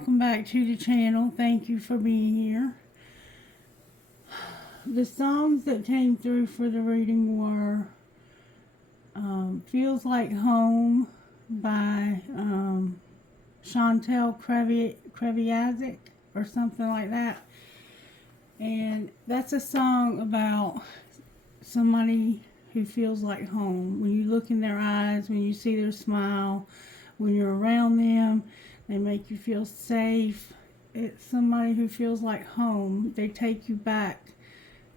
welcome back to the channel. Thank you for being here. The songs that came through for the reading were Feels Like Home by Chantel Kreviazik or something like that. And that's a song about somebody who feels like home. When you look in their eyes, when you see their smile, when you're around them, they make you feel safe. It's somebody who feels like home. They take you back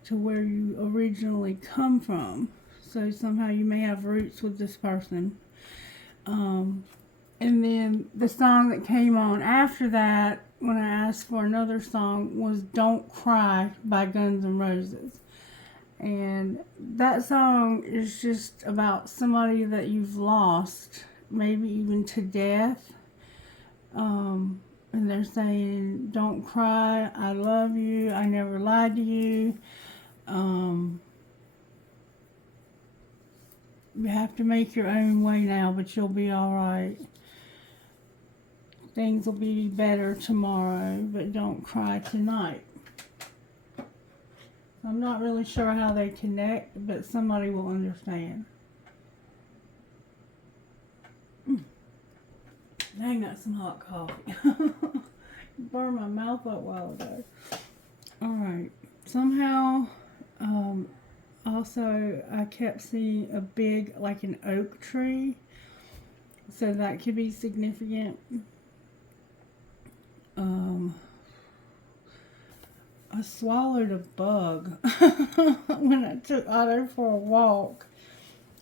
to where you originally come from. So somehow you may have roots with this person. And then the song that came on after that, when I asked for another song, was Don't Cry by Guns N' Roses. And that song is just about somebody that you've lost, maybe even to death. And they're saying, don't cry, I love you, I never lied to you. You have to make your own way now, but you'll be alright. Things will be better tomorrow, but don't cry tonight. I'm not really sure how they connect, but somebody will understand. I got some hot coffee. Burned my mouth up a while ago. Alright. Somehow, also, I kept seeing a big, like an oak tree. So that could be significant. I swallowed a bug when I took Otto for a walk.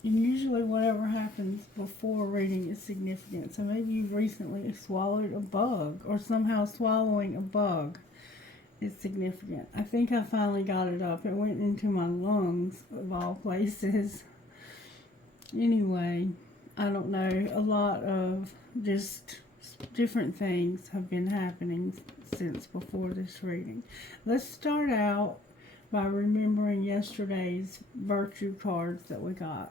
And usually whatever happens before reading is significant. So maybe you've recently swallowed a bug, or somehow swallowing a bug is significant. I think I finally got it up. It went into my lungs, of all places. Anyway, I don't know. A lot of just different things have been happening since before this reading. Let's start out by remembering yesterday's virtue cards that we got.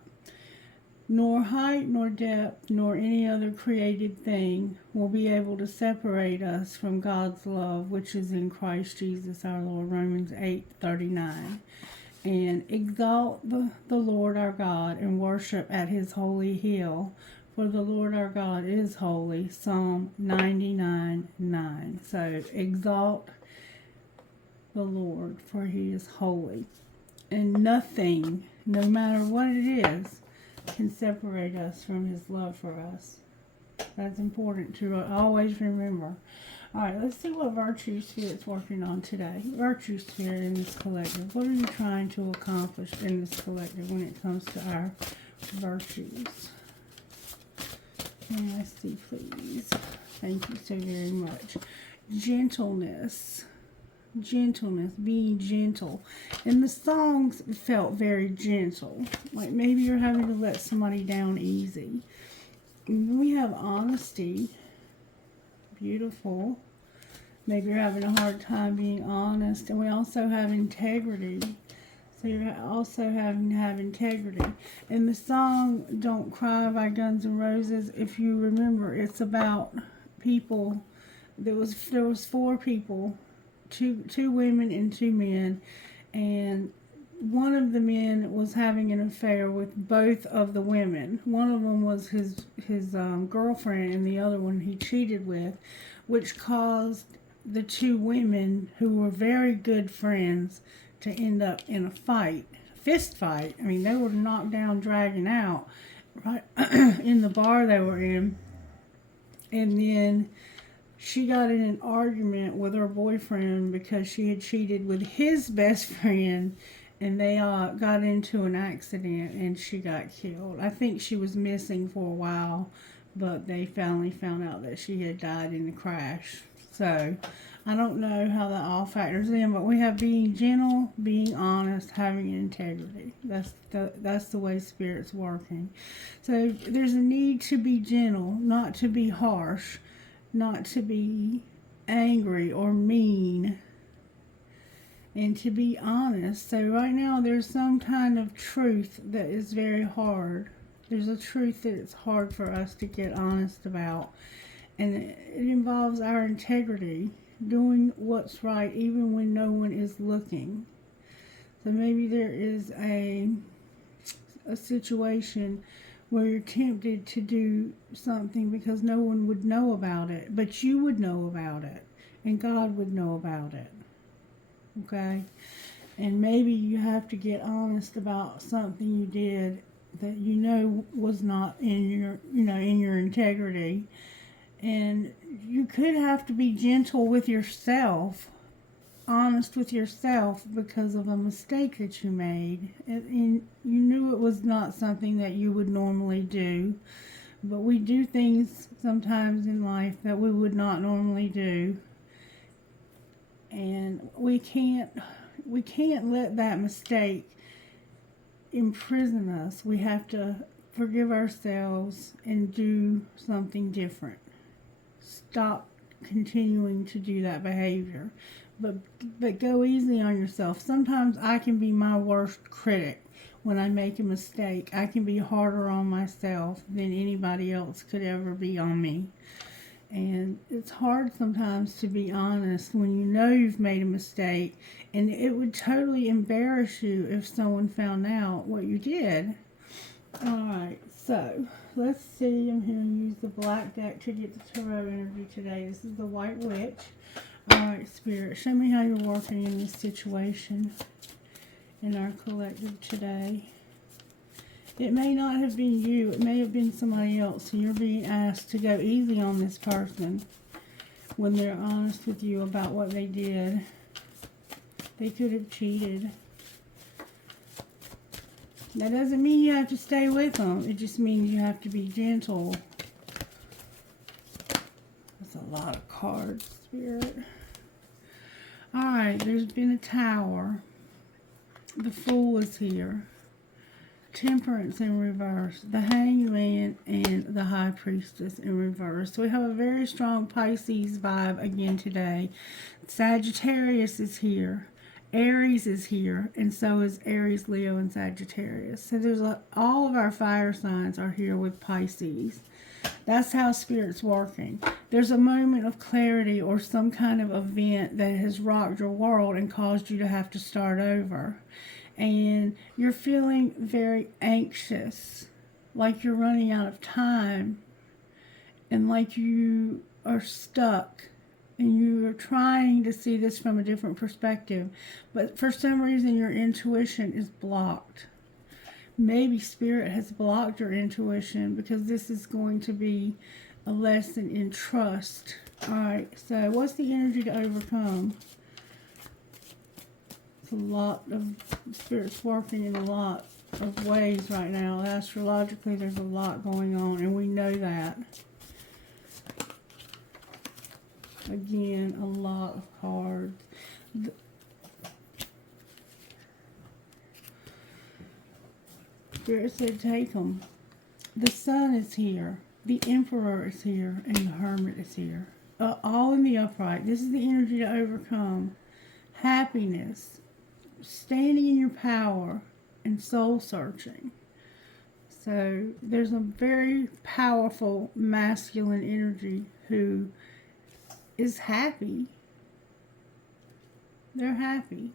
Nor height, nor depth, nor any other created thing will be able to separate us from God's love, which is in Christ Jesus our Lord, Romans 8:39. And exalt the Lord our God and worship at his holy hill, for the Lord our God is holy, Psalm 99:9. So exalt the Lord, for he is holy. And nothing, no matter what it is, can separate us from his love for us. That's important to always remember. Alright, let's see what Virtue Spirit's working on today. Virtue Spirit in this collective. What are you trying to accomplish in this collective when it comes to our virtues? May I see, please? Thank you so very much. Gentleness. Gentleness, being gentle. And the songs felt very gentle. Like maybe you're having to let somebody down easy. And then we have honesty. Beautiful. Maybe you're having a hard time being honest. And we also have integrity. So you're also having to have integrity. And the song Don't Cry by Guns N' Roses, if you remember, it's about people. There was 4 people. Two women and 2 men, and one of the men was having an affair with both of the women. One of them was his girlfriend, and the other one he cheated with, which caused the 2 women, who were very good friends, to end up in a fight, fist fight. I mean, they were knocked down, dragging out, right in the bar they were in, and then she got in an argument with her boyfriend because she had cheated with his best friend, and they got into an accident and she got killed. I think she was missing for a while, but they finally found out that she had died in the crash. So I don't know how that all factors in, but we have being gentle, being honest, having integrity. That's the way Spirit's working. So there's a need to be gentle, not to be harsh, not to be angry or mean, and to be honest. So right now there's some kind of truth that is very hard. There's a truth that it's hard for us to get honest about. And it involves our integrity, doing what's right even when no one is looking. So maybe there is a situation where you're tempted to do something because no one would know about it, but you would know about it, and God would know about it. Okay? And maybe you have to get honest about something you did that you know was not in your, in your integrity. And you could have to be gentle with yourself, honest with yourself, because of a mistake that you made. And you knew it was not something that you would normally do. But we do things sometimes in life that we would not normally do. And we can't let that mistake imprison us. We have to forgive ourselves and do something different. Stop continuing to do that behavior. But go easy on yourself. Sometimes I can be my worst critic when I make a mistake. I can be harder on myself than anybody else could ever be on me. And it's hard sometimes to be honest when you know you've made a mistake, and it would totally embarrass you if someone found out what you did. Alright, so let's see. I'm going to use the black deck to get the tarot energy today. This is the White Witch. Alright, Spirit, show me how you're working in this situation in our collective today. It may not have been you. It may have been somebody else, and you're being asked to go easy on this person when they're honest with you about what they did. They could have cheated. That doesn't mean you have to stay with them. It just means you have to be gentle. That's a lot of cards, Spirit. Alright, there's been a Tower. The Fool is here. Temperance in reverse, the Hangman, and the High Priestess in reverse. So we have a very strong Pisces vibe again today. Sagittarius is here. Aries is here, and so is Aries, Leo, and Sagittarius. So there's all of our fire signs are here with Pisces. That's how Spirit's working. There's a moment of clarity or some kind of event that has rocked your world and caused you to have to start over. And you're feeling very anxious, like you're running out of time, and like you are stuck, and you are trying to see this from a different perspective, but for some reason your intuition is blocked. Maybe Spirit has blocked your intuition because this is going to be a lesson in trust. Alright, so what's the energy to overcome? A lot of Spirit's working in a lot of ways right now. Astrologically, there's a lot going on, and we know that. Again, a lot of cards. Spirit said, take them. The Sun is here. The Emperor is here, and the Hermit is here. All in the upright. This is the energy to overcome. Happiness. Standing in your power, and soul searching. So there's a very powerful masculine energy who is happy. They're happy,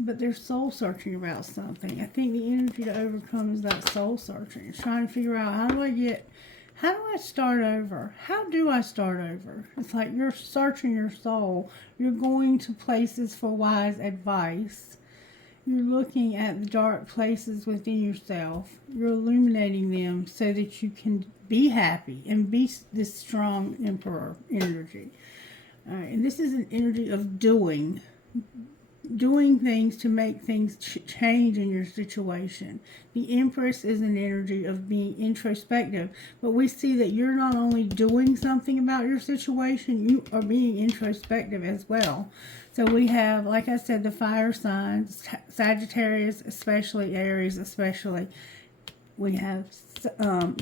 but they're soul searching about something. I think the energy to overcome is that soul searching. It's trying to figure out, how do I start over? How do I start over? It's like you're searching your soul. You're going to places for wise advice. You're looking at the dark places within yourself. You're illuminating them so that you can be happy and be this strong Emperor energy. And this is an energy of doing things to make things change in your situation. The Empress is an energy of being introspective, but we see that you're not only doing something about your situation, you are being introspective as well. So we have, like I said, the fire signs, Sagittarius especially, Aries especially. We have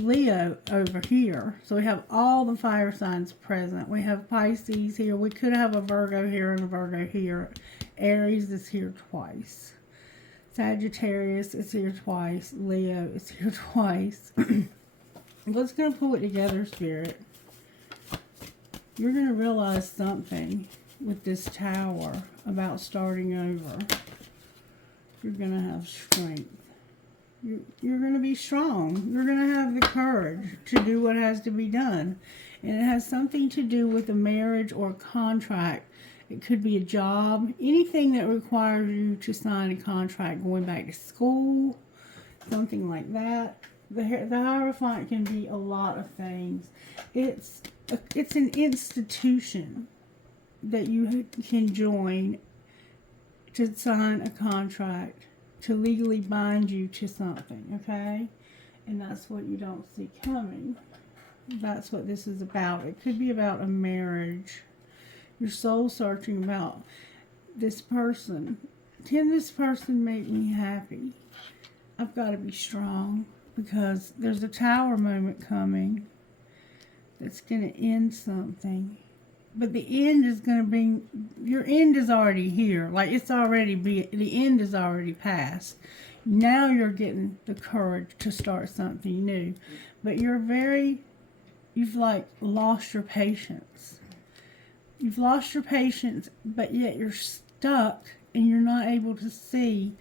Leo over here. So we have all the fire signs present. We have Pisces here. We could have a Virgo here and a Virgo here. Aries is here twice. Sagittarius is here twice. Leo is here twice. What's going to pull it together, Spirit? You're going to realize something with this Tower about starting over. You're going to have strength. You're going to be strong. You're going to have the courage to do what has to be done. And it has something to do with a marriage or a contract. It could be a job, anything that requires you to sign a contract, going back to school, something like that. The Hierophant can be a lot of things. It's an institution that you can join to sign a contract, to legally bind you to something, okay? And that's what you don't see coming. That's what this is about. It could be about a marriage. You're soul searching about this person. Can this person make me happy? I've got to be strong because there's a Tower moment coming that's going to end something. But the end is going to bring, your end is already here. Like the end is already past. Now you're getting the courage to start something new. But you've like lost your patience. You've lost your patience, but yet you're stuck and you're not able to see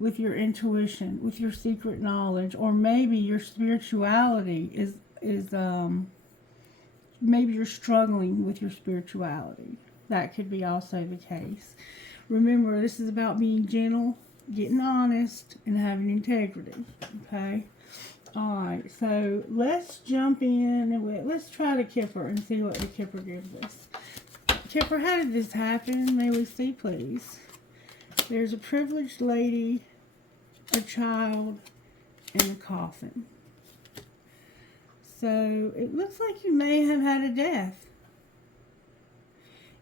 with your intuition, with your secret knowledge, or maybe your spirituality is maybe you're struggling with your spirituality. That could be also the case. Remember, this is about being gentle, getting honest, and having integrity. Okay? Alright, so let's jump in and let's try the Kipper and see what the Kipper gives us. Kipper, how did this happen? May we see, please? There's a privileged lady, a child, and a coffin. So it looks like you may have had a death.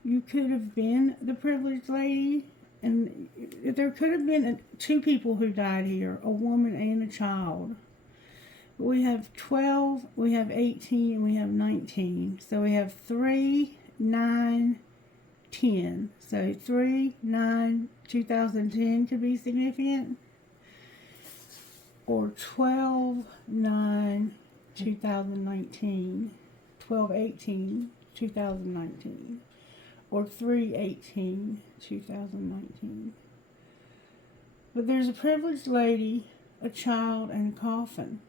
You could have been the privileged lady, and there could have been two people who died here, a woman and a child. We have 12, we have 18, and we have 19. So we have 3, 9, 10. So 3, 9, 2010 could be significant. Or 12, 9, 2019. 12, 18, 2019. Or 3, 18, 2019. But there's a privileged lady, a child, and a coffin.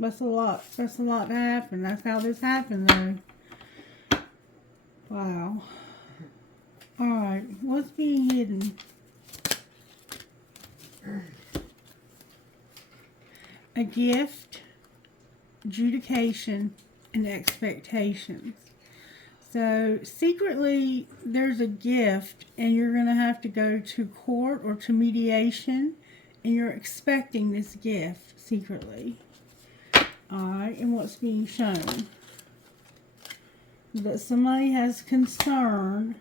That's a lot. That's a lot to happen. That's how this happened, though. Wow. Alright, what's being hidden? A gift, adjudication, and expectations. So, secretly, there's a gift, and you're going to have to go to court or to mediation, and you're expecting this gift secretly. Alright, and what's being shown? That somebody has concern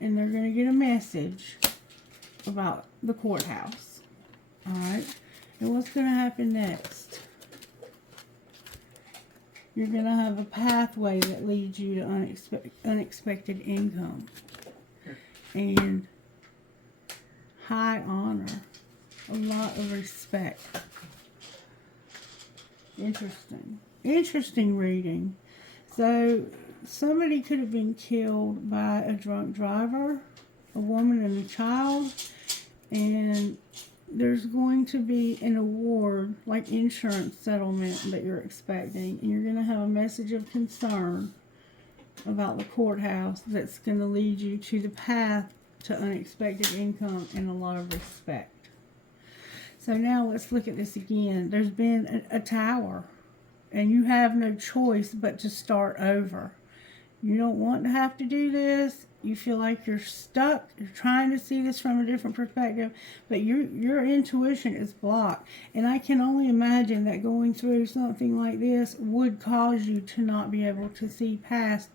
and they're going to get a message about the courthouse. Alright, and what's going to happen next? You're going to have a pathway that leads you to unexpected income and high honor, a lot of respect. Interesting reading. So somebody could have been killed by a drunk driver, a woman and a child, and there's going to be an award, like insurance settlement that you're expecting, and you're going to have a message of concern about the courthouse that's going to lead you to the path to unexpected income and a lot of respect. So now let's look at this again. There's been a tower, and you have no choice but to start over. You don't want to have to do this. You feel like you're stuck. You're trying to see this from a different perspective, but your intuition is blocked. And I can only imagine that going through something like this would cause you to not be able to see past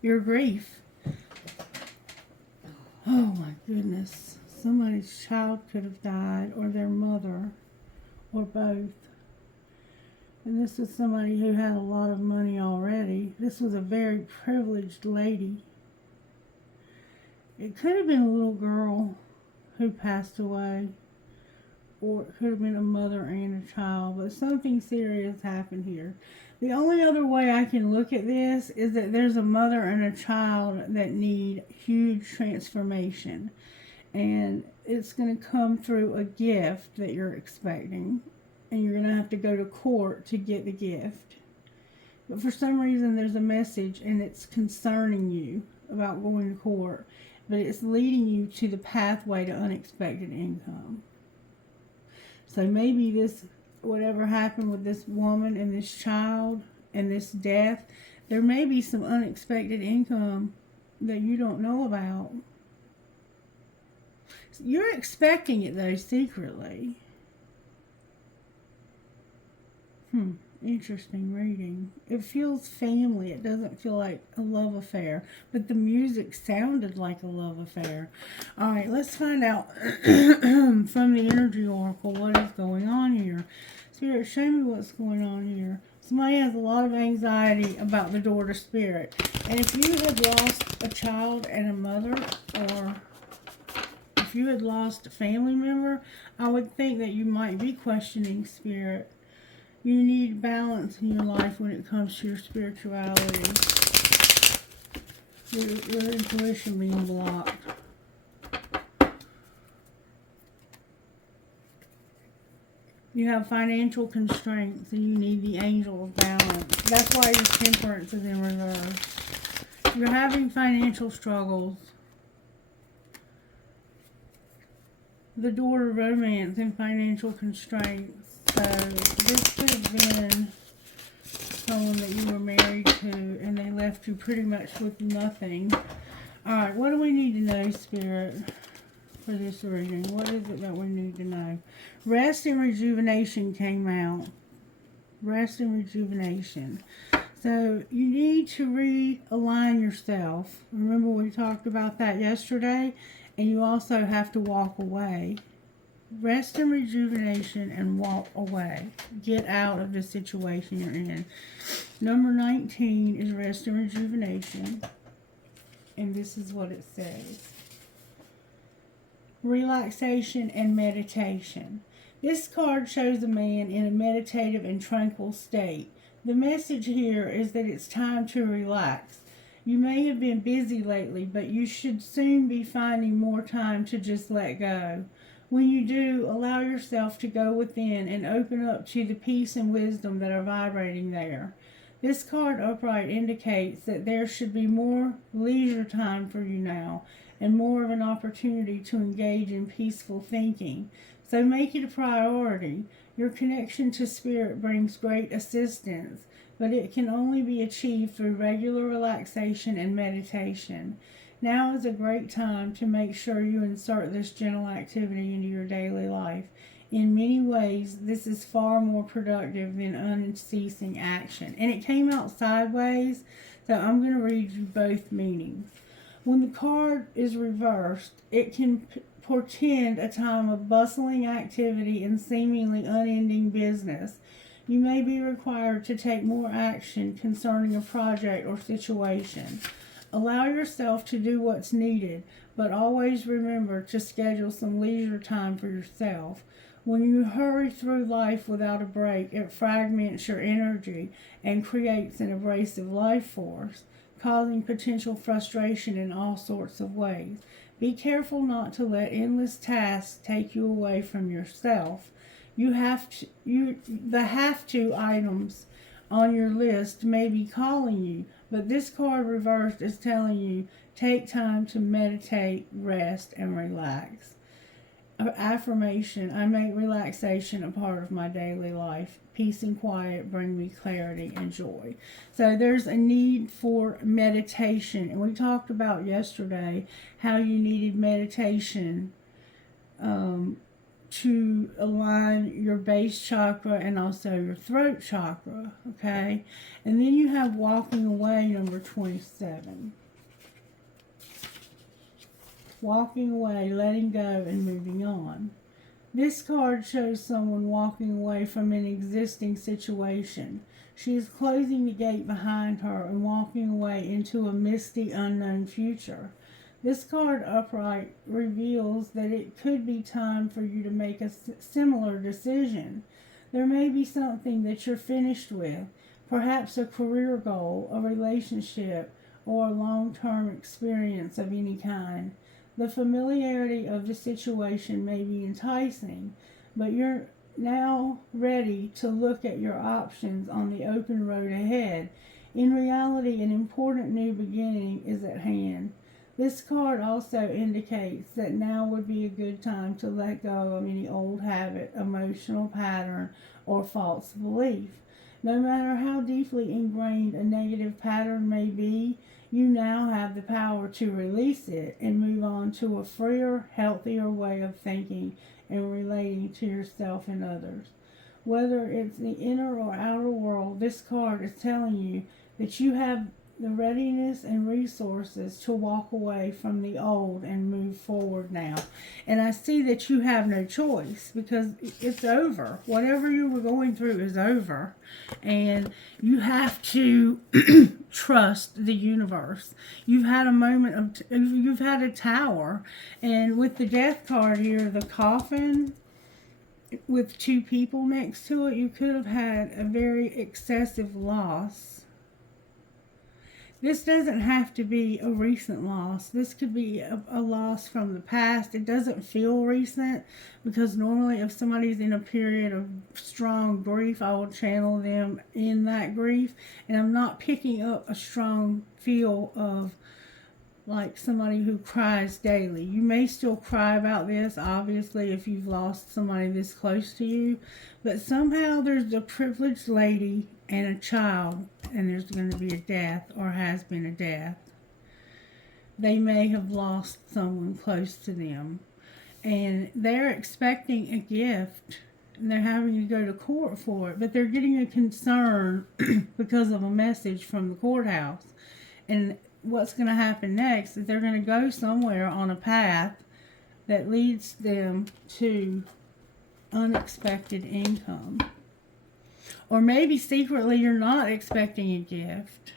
your grief. Oh my goodness. Somebody's child could have died, or their mother, or both. And this is somebody who had a lot of money already. This was a very privileged lady. It could have been a little girl who passed away, or it could have been a mother and a child, but something serious happened here. The only other way I can look at this is that there's a mother and a child that need huge transformation, and it's going to come through a gift that you're expecting, and you're going to have to go to court to get the gift. But for some reason, there's a message, and it's concerning you about going to court, but it's leading you to the pathway to unexpected income. So maybe this, whatever happened with this woman and this child and this death, there may be some unexpected income that you don't know about. You're expecting it though, secretly. Interesting reading. It feels family. It doesn't feel like a love affair, but the music sounded like a love affair. All right, let's find out from the energy oracle what is going on here. Spirit, show me what's going on here. Somebody has a lot of anxiety about the door to spirit. And if you had lost a child and a mother, or if you had lost a family member, I would think that you might be questioning spirit. You need balance in your life when it comes to your spirituality. Your intuition being blocked. You have financial constraints and you need the angel of balance. That's why your temperance is in reverse. You're having financial struggles. The door of romance and financial constraints. So this could have been someone that you were married to and they left you pretty much with nothing. Alright, what do we need to know, Spirit, for this reading? What is it that we need to know? Rest and rejuvenation came out. Rest and rejuvenation. So you need to realign yourself. Remember we talked about that yesterday? And you also have to walk away. Rest and rejuvenation and walk away. Get out of the situation you're in. Number 19 is rest and rejuvenation. And this is what it says. Relaxation and meditation. This card shows a man in a meditative and tranquil state. The message here is that it's time to relax. You may have been busy lately, but you should soon be finding more time to just let go. When you do, allow yourself to go within and open up to the peace and wisdom that are vibrating there. This card upright indicates that there should be more leisure time for you now and more of an opportunity to engage in peaceful thinking. So make it a priority. Your connection to spirit brings great assistance, but it can only be achieved through regular relaxation and meditation. Now is a great time to make sure you insert this gentle activity into your daily life. In many ways, this is far more productive than unceasing action. And it came out sideways, so I'm going to read you both meanings. When the card is reversed, it can portend a time of bustling activity and seemingly unending business. You may be required to take more action concerning a project or situation. Allow yourself to do what's needed, but always remember to schedule some leisure time for yourself. When you hurry through life without a break, it fragments your energy and creates an abrasive life force, causing potential frustration in all sorts of ways. Be careful not to let endless tasks take you away from yourself. The have to items on your list may be calling you, but this card reversed is telling you, take time to meditate, rest, and relax. Affirmation, I make relaxation a part of my daily life. Peace and quiet bring me clarity and joy. So there's a need for meditation. And we talked about yesterday how you needed meditation to align your base chakra and also your throat chakra, okay? And then you have walking away, number 27. Walking away, letting go, and moving on. This card shows someone walking away from an existing situation. She is closing the gate behind her and walking away into a misty, unknown future. This card upright reveals that it could be time for you to make a similar decision. There may be something that you're finished with, perhaps a career goal, a relationship, or a long-term experience of any kind. The familiarity of the situation may be enticing, but you're now ready to look at your options on the open road ahead. In reality, an important new beginning is at hand. This card also indicates that now would be a good time to let go of any old habit, emotional pattern, or false belief. No matter how deeply ingrained a negative pattern may be, you now have the power to release it and move on to a freer, healthier way of thinking and relating to yourself and others. Whether it's the inner or outer world, this card is telling you that you have the readiness and resources to walk away from the old and move forward now. And I see that you have no choice because it's over. Whatever you were going through is over. And you have to trust the universe. You've had a moment of, you've had a tower. And with the death card here, the coffin with two people next to it, you could have had a very excessive loss. This doesn't have to be a recent loss. This could be a loss from the past. It doesn't feel recent because normally if somebody's in a period of strong grief, I will channel them in that grief. And I'm not picking up a strong feel of like somebody who cries daily. You may still cry about this, obviously, if you've lost somebody this close to you. But somehow there's a privileged lady and a child, and there's going to be a death or has been a death. They may have lost someone close to them, and they're expecting a gift, and they're having to go to court for it, but they're getting a concern because of a message from the courthouse. And what's going to happen next is they're going to go somewhere on a path that leads them to unexpected income. Or maybe secretly you're not expecting a gift.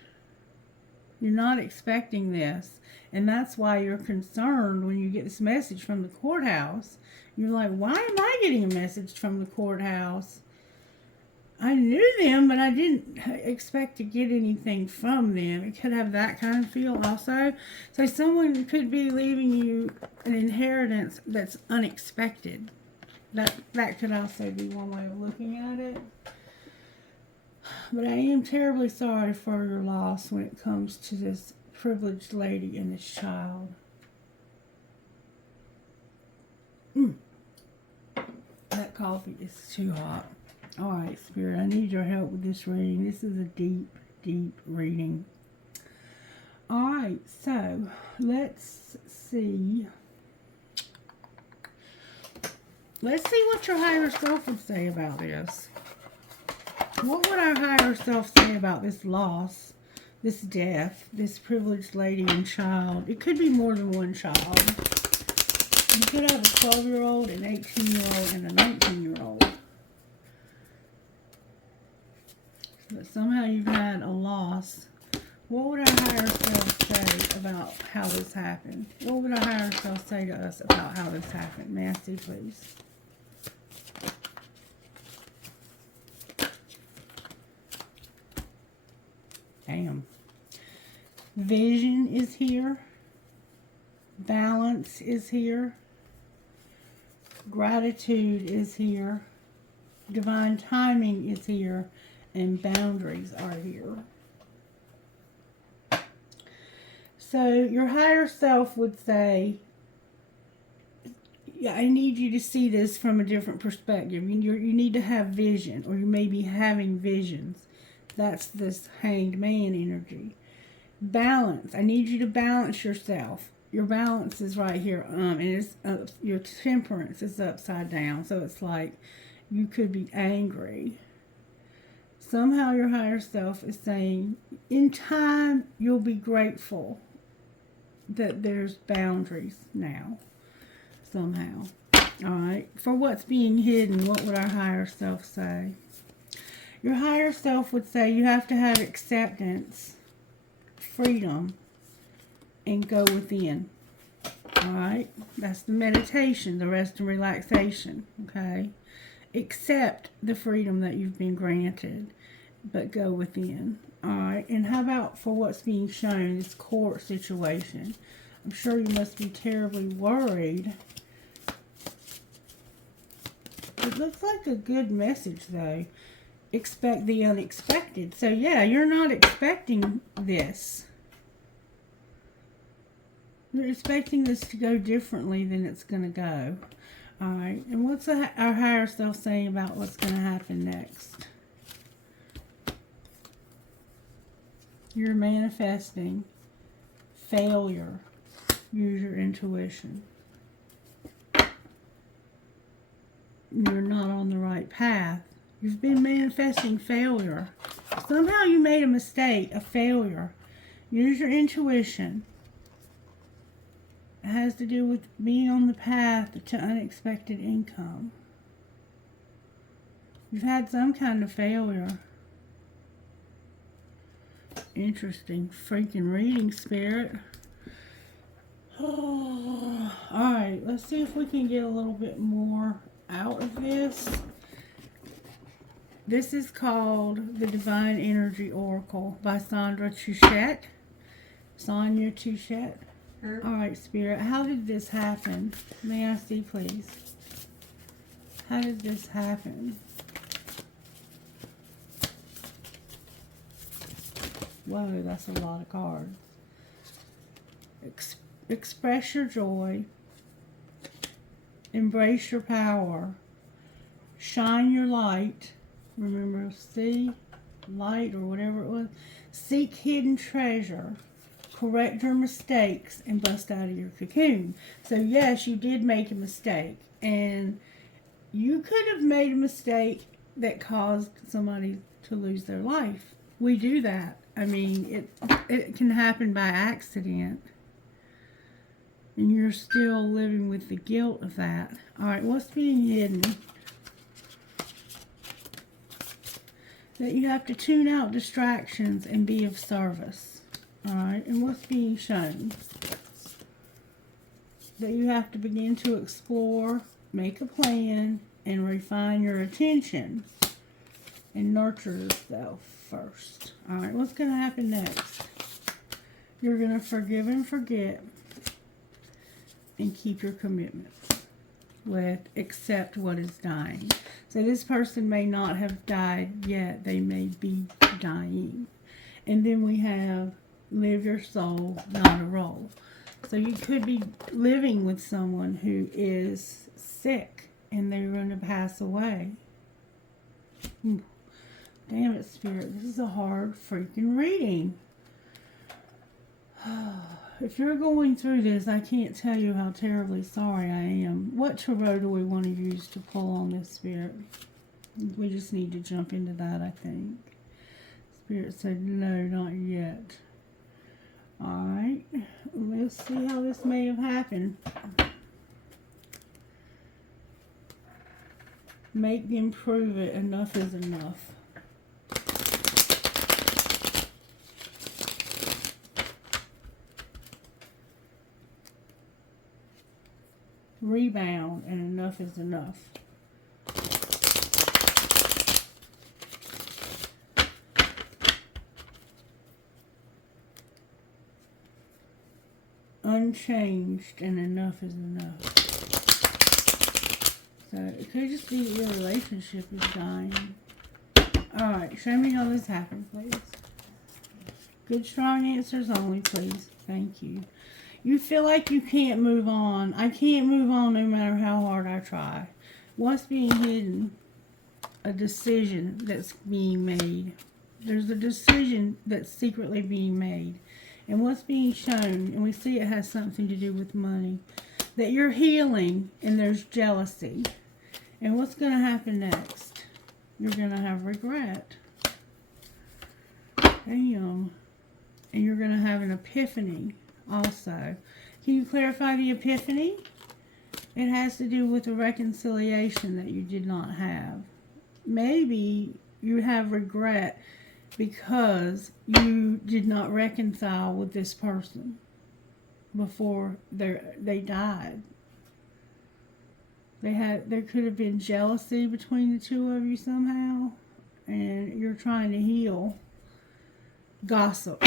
You're not expecting this. And that's why you're concerned when you get this message from the courthouse. You're like, why am I getting a message from the courthouse? I knew them, but I didn't expect to get anything from them. It could have that kind of feel also. So someone could be leaving you an inheritance that's unexpected. That could also be one way of looking at it. But I am terribly sorry for your loss when it comes to this privileged lady and this child. That coffee is too hot. All right, Spirit, I need your help with this reading. This is a deep, deep reading. All right, so let's see. Let's see what your higher self would say about this. What would our higher self say about this loss, this death, this privileged lady and child? It could be more than one child. You could have a 12-year-old, an 18-year-old, and a 19-year-old. But somehow you've had a loss. What would our higher self say about how this happened? What would our higher self say to us about how this happened? May I see, please? Damn. Vision is here. Balance is here. Gratitude is here. Divine timing is here. And boundaries are here. So your higher self would say, yeah, I need you to see this from a different perspective. You need to have vision, or you may be having visions. That's this hanged man energy. Balance. I need you to balance yourself. Your balance is right here. And it's your temperance is upside down. So it's like you could be angry. Somehow your higher self is saying, in time, you'll be grateful that there's boundaries now. Somehow. All right. For what's being hidden, what would our higher self say? Your higher self would say you have to have acceptance, freedom, and go within. Alright? That's the meditation, the rest and relaxation. Okay? Accept the freedom that you've been granted, but go within. Alright? And how about for what's being shown, this court situation? I'm sure you must be terribly worried. It looks like a good message, though. Expect the unexpected. So, yeah, you're not expecting this. You're expecting this to go differently than it's going to go. Alright, and what's our higher self saying about what's going to happen next? You're manifesting failure. Use your intuition. You're not on the right path. You've been manifesting failure. Somehow you made a mistake, a failure. Use your intuition. It has to do with being on the path to unexpected income. You've had some kind of failure. Interesting freaking reading, Spirit. Oh, alright, let's see if we can get a little bit more out of this. This is called The Divine Energy Oracle by Sonia Touchette. Alright, Spirit, how did this happen? May I see, please? How did this happen? Whoa, that's a lot of cards. Express your joy. Embrace your power. Shine your light. Remember, see, light, or whatever it was. Seek hidden treasure. Correct your mistakes and bust out of your cocoon. So, yes, you did make a mistake. And you could have made a mistake that caused somebody to lose their life. We do that. I mean, it can happen by accident. And you're still living with the guilt of that. Alright, what's being hidden? That you have to tune out distractions and be of service. Alright, and what's being shown? That you have to begin to explore, make a plan, and refine your attention. And nurture yourself first. Alright, what's going to happen next? You're going to forgive and forget. And keep your commitments with accept what is dying. So this person may not have died yet. They may be dying. And then we have live your soul, not a role. So you could be living with someone who is sick and they're going to pass away. Damn it, Spirit. This is a hard freaking reading. If you're going through this, I can't tell you how terribly sorry I am. What tarot do we want to use to pull on this, Spirit? We just need to jump into that, I think. Spirit said, no, not yet. Alright. Let's see how this may have happened. Make them prove it. Enough is enough. Rebound, and enough is enough. Unchanged, and enough is enough. So it could just be your relationship is dying. Alright, show me how this happened, please. Good, strong answers only, please. Thank you. You feel like you can't move on. I can't move on no matter how hard I try. What's being hidden? A decision that's being made. There's a decision that's secretly being made. And what's being shown, and we see it has something to do with money, that you're healing and there's jealousy. And what's going to happen next? You're going to have regret. Damn. And you're going to have an epiphany. Also, can you clarify the epiphany? It has to do with a reconciliation that you did not have. Maybe you have regret because you did not reconcile with this person. before they died. There could have been jealousy between the two of you somehow, and you're trying to heal. Gossip,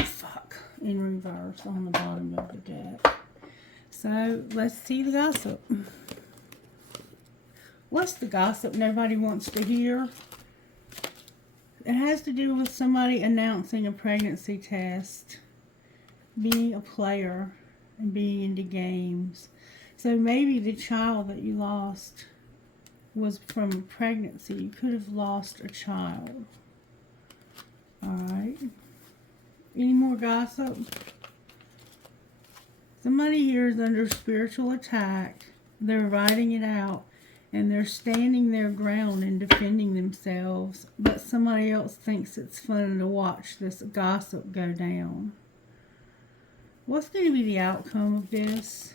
in reverse on the bottom of the deck. So let's see the gossip. What's the gossip nobody wants to hear? It has to do with somebody announcing a pregnancy test, being a player, and being into games. So maybe the child that you lost was from a pregnancy. You could have lost a child. Alright. Any more gossip? Somebody here is under spiritual attack. They're writing it out. And they're standing their ground and defending themselves. But somebody else thinks it's fun to watch this gossip go down. What's going to be the outcome of this?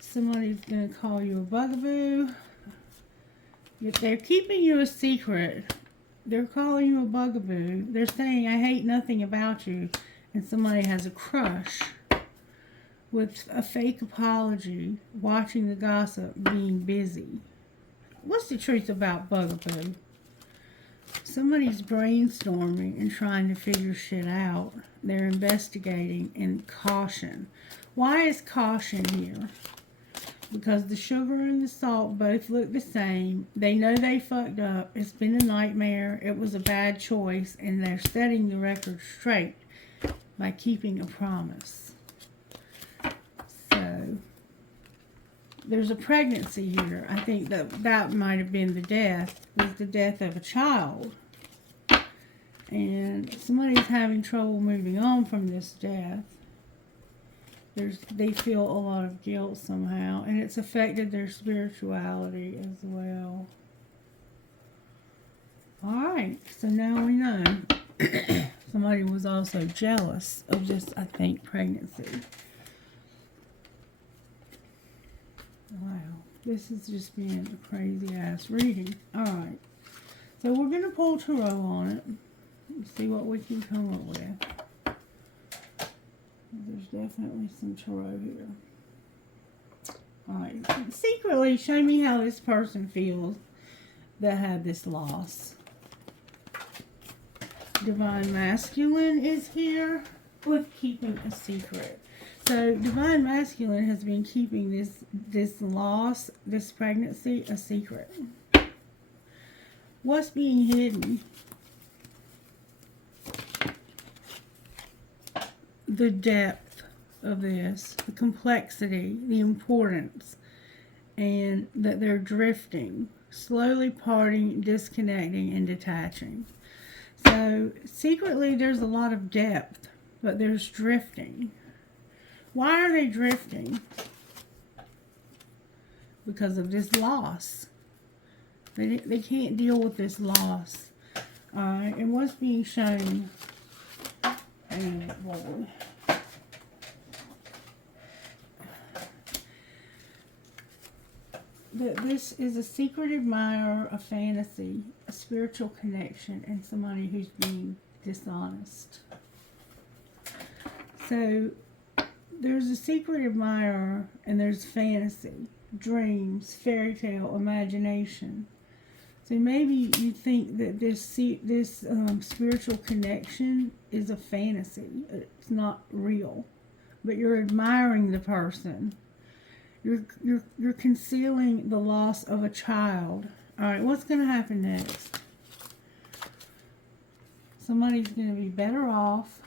Somebody's going to call you a bugaboo. If they're keeping you a secret, they're calling you a bugaboo. They're saying, I hate nothing about you. And somebody has a crush with a fake apology, watching the gossip, being busy. What's the truth about bugaboo? Somebody's brainstorming and trying to figure shit out. They're investigating, and caution. Why is caution here? Because the sugar and the salt both look the same. They know they fucked up. It's been a nightmare. It was a bad choice. And they're setting the record straight by keeping a promise. So, there's a pregnancy here. I think that might have been the death. Was the death of a child. And somebody's having trouble moving on from this death. They feel a lot of guilt somehow, and it's affected their spirituality as well. Alright, so now we know. Somebody was also jealous of this, I think, pregnancy. Wow, this has just been a crazy ass reading. Alright, so we're going to pull tarot on it and see what we can come up with. There's definitely some tarot here. Alright, secretly show me how this person feels that had this loss. Divine Masculine is here with keeping a secret. So Divine Masculine has been keeping this loss, this pregnancy, a secret. What's being hidden? The depth of this, the complexity, the importance, and that they're drifting, slowly parting, disconnecting, and detaching. So secretly there's a lot of depth, but there's drifting. Why are they drifting? Because of this loss. They can't deal with this loss. Alright, and what's being shown? That this is a secret admirer, a fantasy, a spiritual connection, and somebody who's being dishonest. So there's a secret admirer, and there's fantasy, dreams, fairy tale, imagination. So maybe you think that this spiritual connection is a fantasy. It's not real, but you're admiring the person. You're concealing the loss of a child. All right, what's going to happen next? Somebody's going to be better off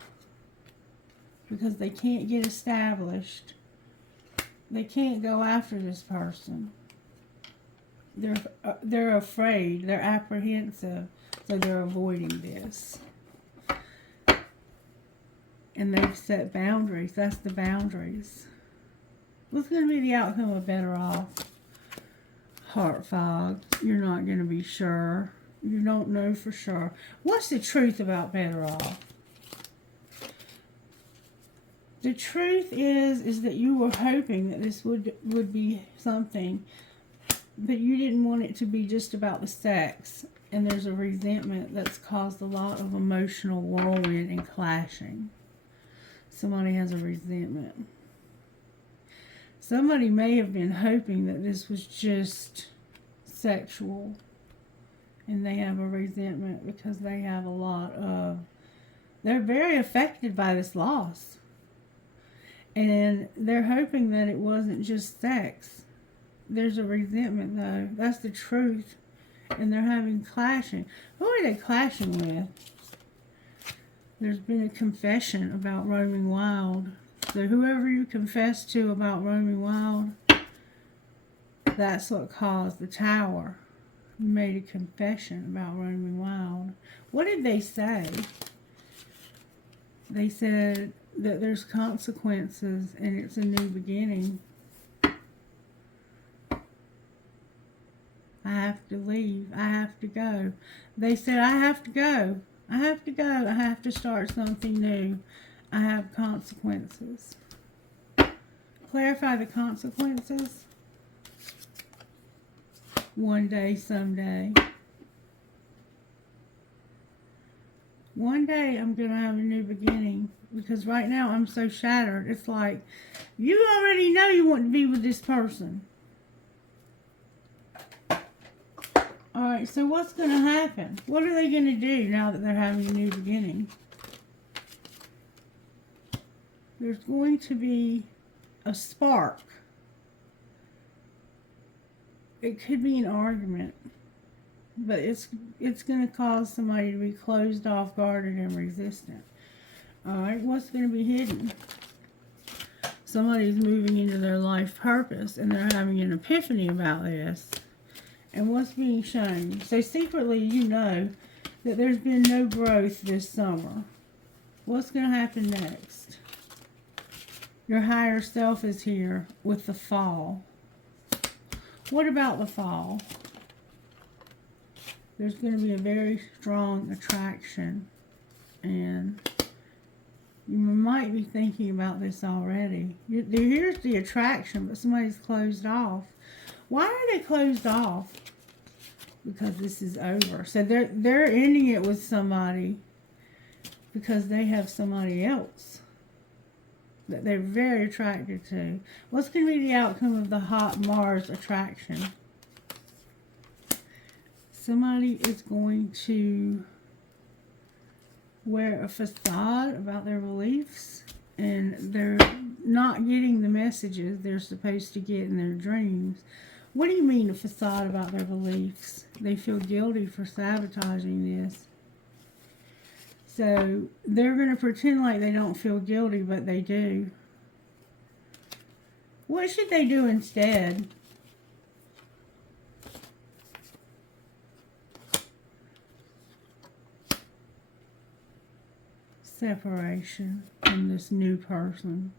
because they can't get established. They can't go after this person. They're afraid. They're apprehensive, so they're avoiding this. And they've set boundaries. That's the boundaries. What's going to be the outcome of better off? Heart fog. You're not going to be sure. You don't know for sure. What's the truth about better off? The truth is that you were hoping that this would be something, but you didn't want it to be just about the sex. And there's a resentment that's caused a lot of emotional whirlwind and clashing. Somebody has a resentment. Somebody may have been hoping that this was just sexual, and they have a resentment because they have a lot of, they're very affected by this loss. And they're hoping that it wasn't just sex. There's a resentment, though. That's the truth. And they're having clashing. Who are they clashing with? There's been a confession about roaming wild. So whoever you confess to about roaming wild, that's what caused the tower. You made a confession about roaming wild. What did they say? They said that there's consequences and it's a new beginning. I have to leave. I have to go. They said, I have to go. I have to go. I have to start something new. I have consequences. Clarify the consequences. One day, someday. One day I'm going to have a new beginning. Because right now I'm so shattered. It's like, you already know you want to be with this person. Alright, so what's going to happen? What are they going to do now that they're having a new beginning? There's going to be a spark. It could be an argument. But it's going to cause somebody to be closed off, guarded, and resistant. Alright, what's going to be hidden? Somebody's moving into their life purpose and they're having an epiphany about this. And what's being shown? So secretly you know that there's been no growth this summer. What's going to happen next? Your higher self is here with the fall. What about the fall? There's going to be a very strong attraction. And you might be thinking about this already. Here's the attraction, but somebody's closed off. Why are they closed off? Because this is over. So they're ending it with somebody because they have somebody else that they're very attracted to. What's going to be the outcome of the hot Mars attraction? Somebody is going to wear a facade about their beliefs, and they're not getting the messages they're supposed to get in their dreams. What do you mean a facade about their beliefs? They feel guilty for sabotaging this. So they're going to pretend like they don't feel guilty, but they do. What should they do instead? Separation from this new person.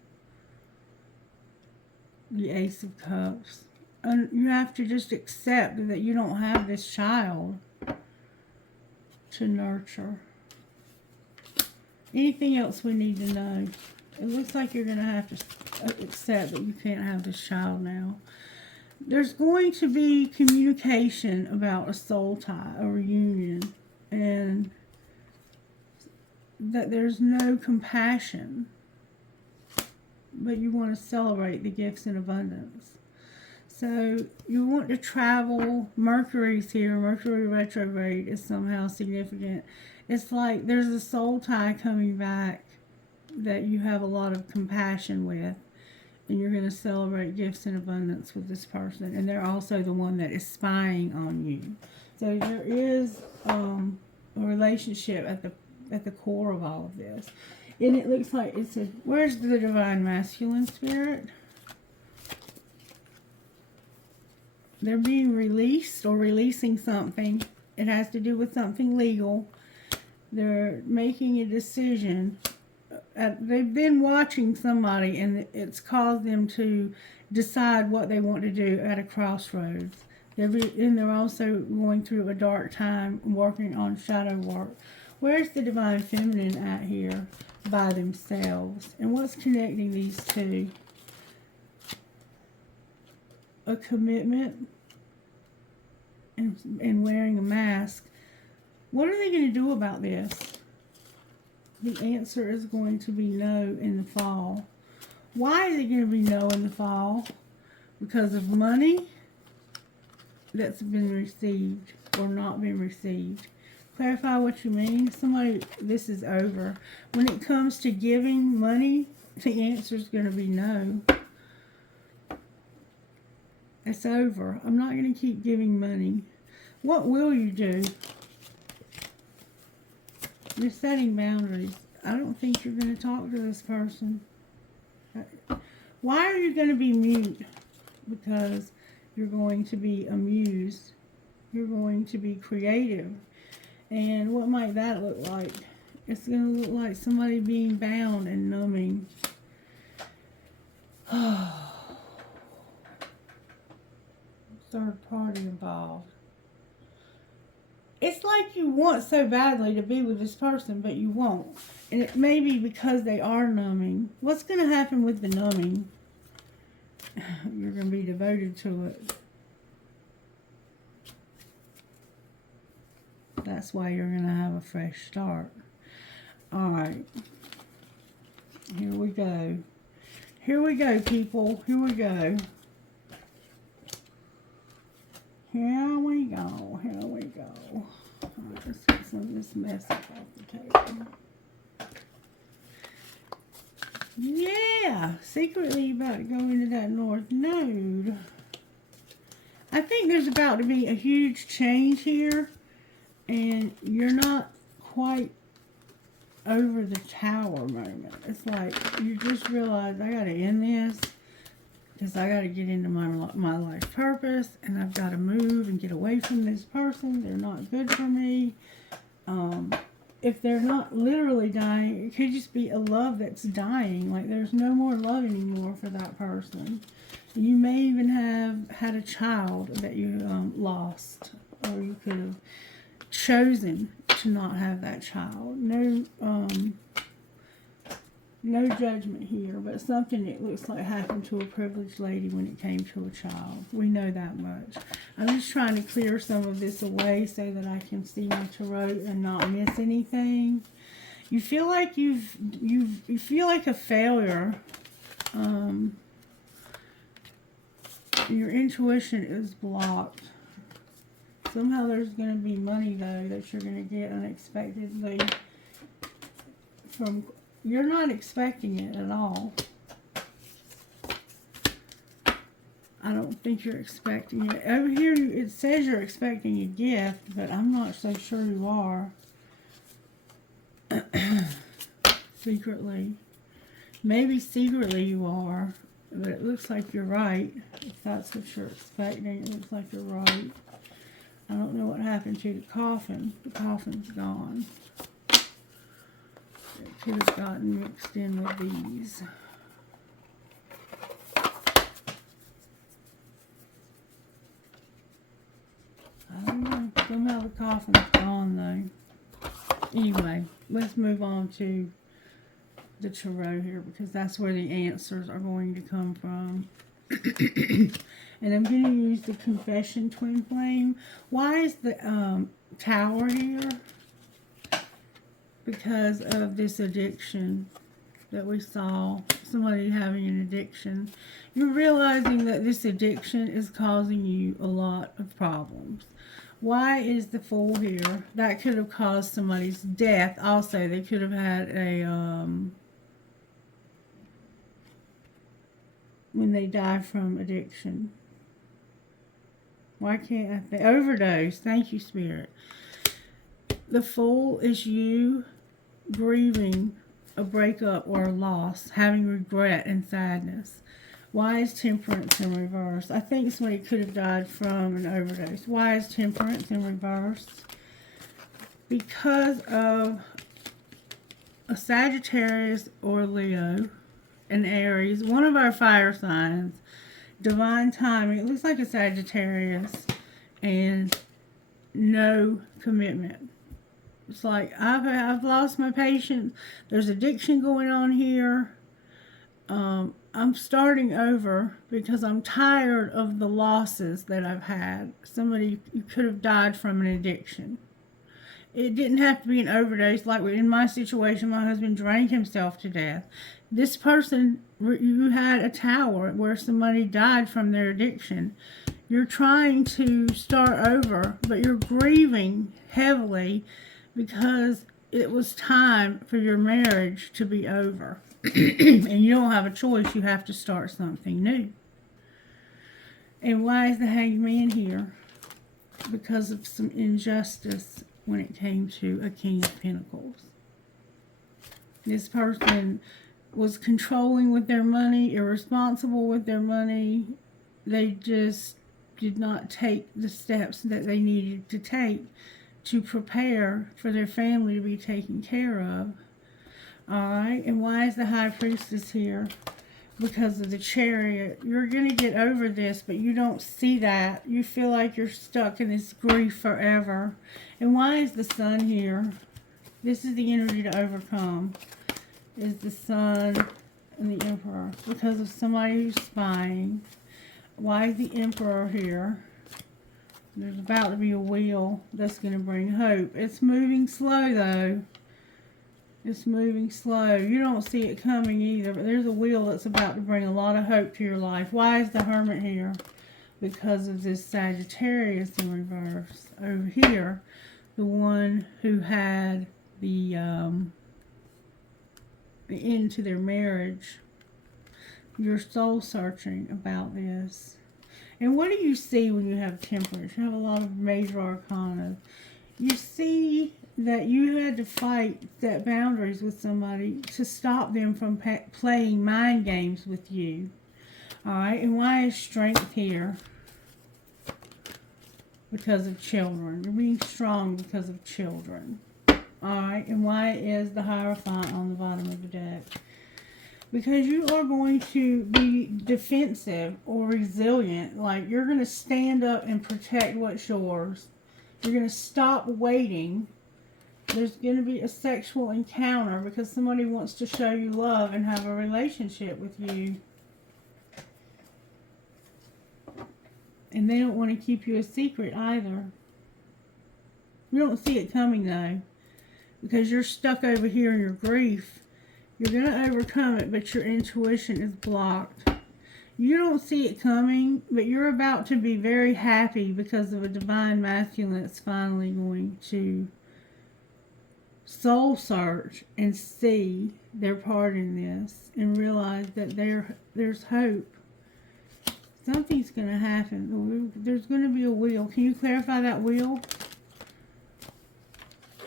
The Ace of Cups. And you have to just accept that you don't have this child to nurture. Anything else we need to know? It looks like you're going to have to accept that you can't have this child now. There's going to be communication about a soul tie, a reunion, and that there's no compassion, but you want to celebrate the gifts in abundance. So you want to travel. Mercury's here. Mercury retrograde is somehow significant. It's like there's a soul tie coming back that you have a lot of compassion with, and you're going to celebrate gifts in abundance with this person. And they're also the one that is spying on you. So there is a relationship at the core of all of this. And it looks like it's a, where's the divine masculine spirit? They're being released or releasing something. It has to do with something legal. They're making a decision. They've been watching somebody, and it's caused them to decide what they want to do at a crossroads. They're also going through a dark time working on shadow work. Where's the divine feminine at here? By themselves. And what's connecting these two? A commitment and wearing a mask. What are they going to do about this? The answer is going to be no in the fall. Why is it going to be no in the fall? because of money that's been received or not been received. Clarify what you mean. Somebody, this is over. When it comes to giving money, the answer is going to be no. It's over. I'm not going to keep giving money. What will you do? You're setting boundaries. I don't think you're going to talk to this person. Why are you going to be mute? Because you're going to be amused. You're going to be creative. And what might that look like? It's going to look like somebody being bound and numbing. Third party involved. It's like you want so badly to be with this person, but you won't. And it may be because they are numbing. What's going to happen with the numbing? You're going to be devoted to it. That's why you're going to have a fresh start. Alright. Here we go. Here we go, people. Here we go. Here we go. Here we go. Alright, let's get some of this mess up off the table. Yeah. Secretly about to go into that north node. I think there's about to be a huge change here. And you're not quite over the tower moment. It's like you just realize I got to end this because I got to get into my life purpose, and I've got to move and get away from this person. They're not good for me. If they're not literally dying, it could just be a love that's dying. Like there's no more love anymore for that person. You may even have had a child that you lost, or you could have chosen to not have that child. No judgment here, but something that looks like happened to a privileged lady when it came to a child. We know that much. I'm just trying to clear some of this away so that I can see my tarot and not miss anything. You feel like you feel like a failure. Your intuition is blocked. Somehow there's going to be money, though, that you're going to get unexpectedly from... You're not expecting it at all. I don't think you're expecting it. Over here, it says you're expecting a gift, but I'm not so sure you are. Secretly. Maybe secretly you are, but it looks like you're right. If that's what you're expecting, it looks like you're right. I don't know what happened to the coffin. The coffin's gone. It could have gotten mixed in with these. I don't know. Somehow the coffin's gone, though. Anyway, let's move on to the tarot here, because that's where the answers are going to come from. And I'm going to use the Confession Twin Flame. Why is the Tower here? Because of this addiction that we saw. Somebody having an addiction. You're realizing that this addiction is causing you a lot of problems. Why is the Fool here? That could have caused somebody's death. Also, they could have had a... when they die from addiction. Why can't I think? Overdose. Thank you, Spirit. The Fool is you grieving a breakup or a loss, having regret and sadness. Why is Temperance in reverse? I think somebody could have died from an overdose. Why is Temperance in reverse? Because of a Sagittarius or Leo, an Aries, one of our fire signs. Divine timing. It looks like a Sagittarius. And no commitment. It's like, I've lost my patience. There's addiction going on here. I'm starting over because I'm tired of the losses that I've had. Somebody could have died from an addiction. It didn't have to be an overdose. Like in my situation, my husband drank himself to death. This person, you had a tower where somebody died from their addiction. You're trying to start over, but you're grieving heavily because it was time for your marriage to be over. And you don't have a choice. You have to start something new. And why is the Hanged Man here? Because of some injustice when it came to a King of Pentacles. This person was controlling with their money, irresponsible with their money. They just did not take the steps that they needed to take to prepare for their family to be taken care of. Alright, and why is the High Priestess here? Because of the Chariot. You're going to get over this, but you don't see that. You feel like you're stuck in this grief forever. And why is the Sun here? This is the energy to overcome. Is the Sun and the Emperor. Because of somebody who's spying. Why is the Emperor here? There's about to be a wheel that's going to bring hope. It's moving slow, though. It's moving slow. You don't see it coming either, but there's a wheel that's about to bring a lot of hope to your life. Why is the Hermit here? Because of this Sagittarius in reverse. Over here, the one who had the end to their marriage. You're soul searching about this. And what do you see when you have Temperance? You have a lot of major arcana. You see that you had to fight, set boundaries with somebody to stop them from playing mind games with you. Alright, and why is Strength here? Because of children. You're being strong because of children. Alright, and why is the Hierophant on the bottom of the deck? Because you are going to be defensive or resilient. Like, you're going to stand up and protect what's yours. You're going to stop waiting. There's going to be a sexual encounter because somebody wants to show you love and have a relationship with you. And they don't want to keep you a secret either. You don't see it coming though. Because you're stuck over here in your grief. You're going to overcome it, but your intuition is blocked. You don't see it coming, but you're about to be very happy because of a divine masculine that's finally going to soul search and see their part in this and realize that there's hope. Something's going to happen. There's going to be a wheel. Can you clarify that wheel?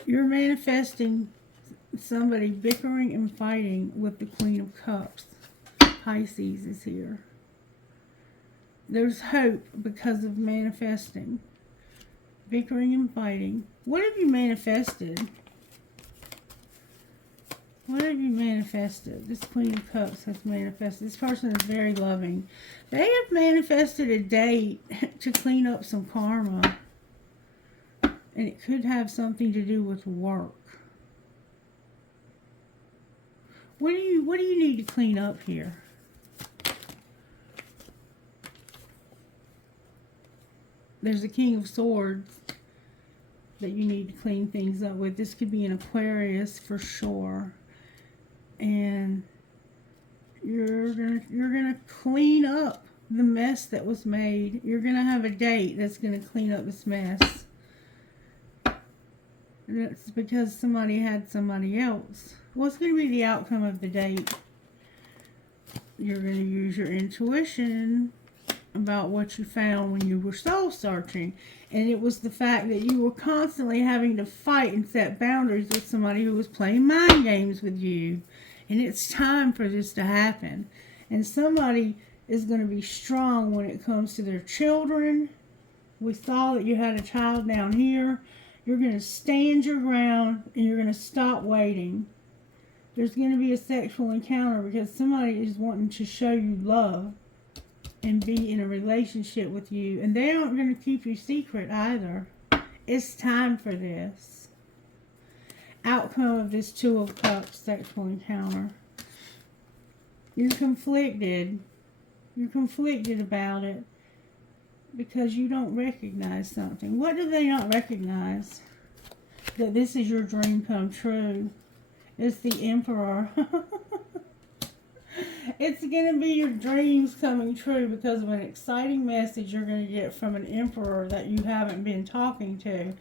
You're manifesting somebody bickering and fighting with the Queen of Cups. Pisces is here. There's hope because of manifesting. Bickering and fighting. What have you manifested? What have you manifested? This Queen of Cups has manifested. This person is very loving. They have manifested a date to clean up some karma. And it could have something to do with work. What do you need to clean up here? There's a King of Swords that you need to clean things up with. This could be an Aquarius for sure. And you're gonna clean up the mess that was made. You're gonna have a date that's gonna clean up this mess. And it's because somebody had somebody else. What's going to be the outcome of the date? You're going to use your intuition about what you found when you were soul searching. And it was the fact that you were constantly having to fight and set boundaries with somebody who was playing mind games with you. And it's time for this to happen. And somebody is going to be strong when it comes to their children. We saw that you had a child down here. You're going to stand your ground and you're going to stop waiting. There's going to be a sexual encounter because somebody is wanting to show you love and be in a relationship with you. And they aren't going to keep you secret either. It's time for this. Outcome of this Two of Cups sexual encounter. You're conflicted. You're conflicted about it. Because you don't recognize something. What do they not recognize? that this is your dream come true. It's the Emperor. It's going to be your dreams coming true because of an exciting message you're going to get from an Emperor that you haven't been talking to.